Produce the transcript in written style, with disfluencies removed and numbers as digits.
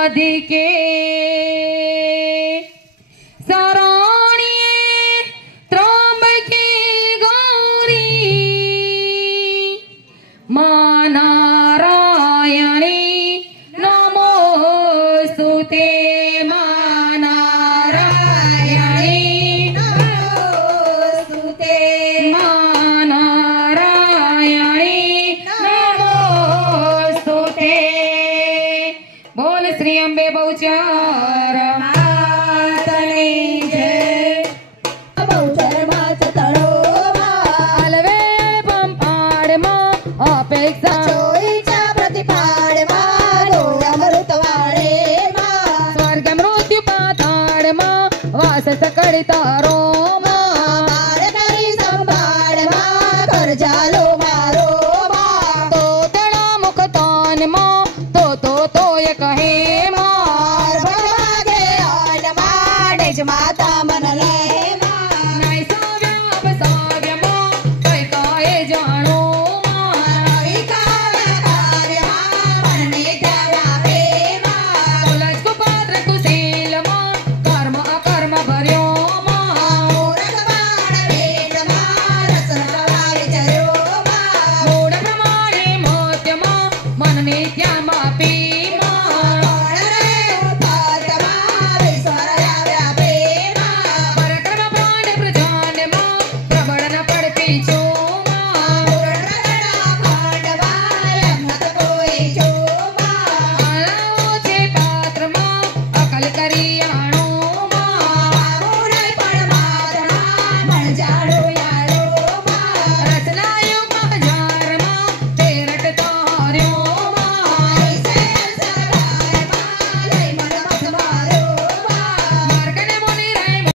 राधिके शरण्ये त्र्यंबके गौरी मां नारायणी नमोस्तुते मां नारायणी नमोस्तुते मां नारायणी नमोस्तुते। बोल श्री अंबे बहुचर मातनी जय। बहुचर मात तळो अलवे पंपाड मा अपेक्षा चोईच्या प्रतिपाड मा अमृतवाडे मा स्वर्ग मृत्यू पाताड मा वास सकळिता रोमा बाळकरी संभाळ मा करजालो मारो मा तो तळा मुखतान मा तो एक हे